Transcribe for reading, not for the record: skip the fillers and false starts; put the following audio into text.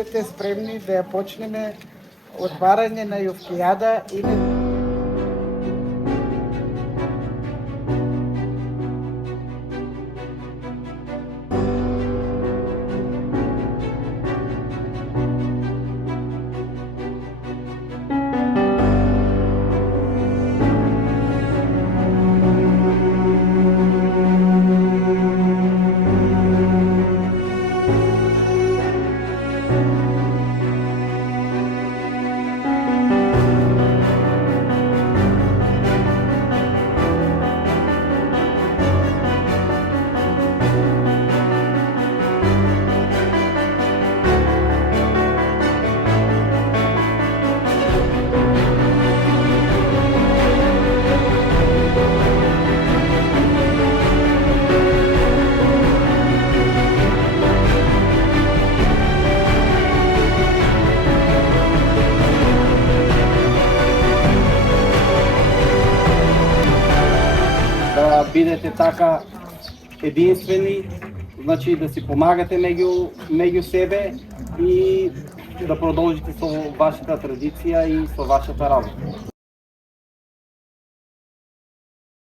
бидете спремни да ја почнеме отварање на Јовкијада и да бидете така единствени, значи да си помагате меѓу себе и да продолжите со вашата традиција и со вашата работа.